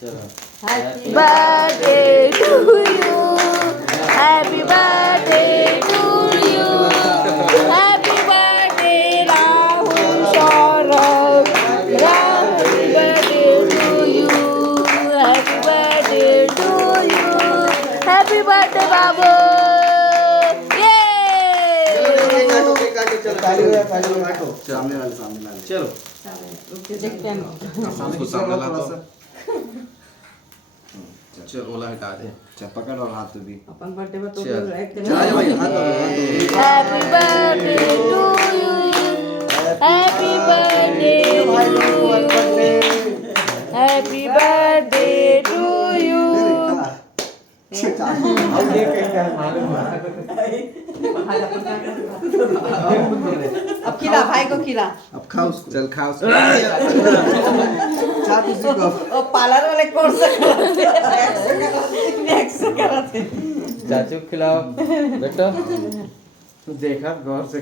चलो Happy birthday to you. Happy birthday to you. Happy birthday, Rahul Saurabh. Happy birthday to you. Happy birthday to you. Happy birthday, Babu. Yay! सामने वाले चलो उसको सामने ला तो चलो ओला हटा दे पकड़ और हाथ भी अपन बर्थडे में तो चल। चला भाई हाथ दो Happy birthday to you. Happy birthday to you. Happy birthday to you. अब खिला भाई को खिला अब खा उसको चल खा उसको चाट उसी को और पार्लर वाले कोर्स नेक्स्ट कराते चाचू खिलाओ बेटा देखा गौर से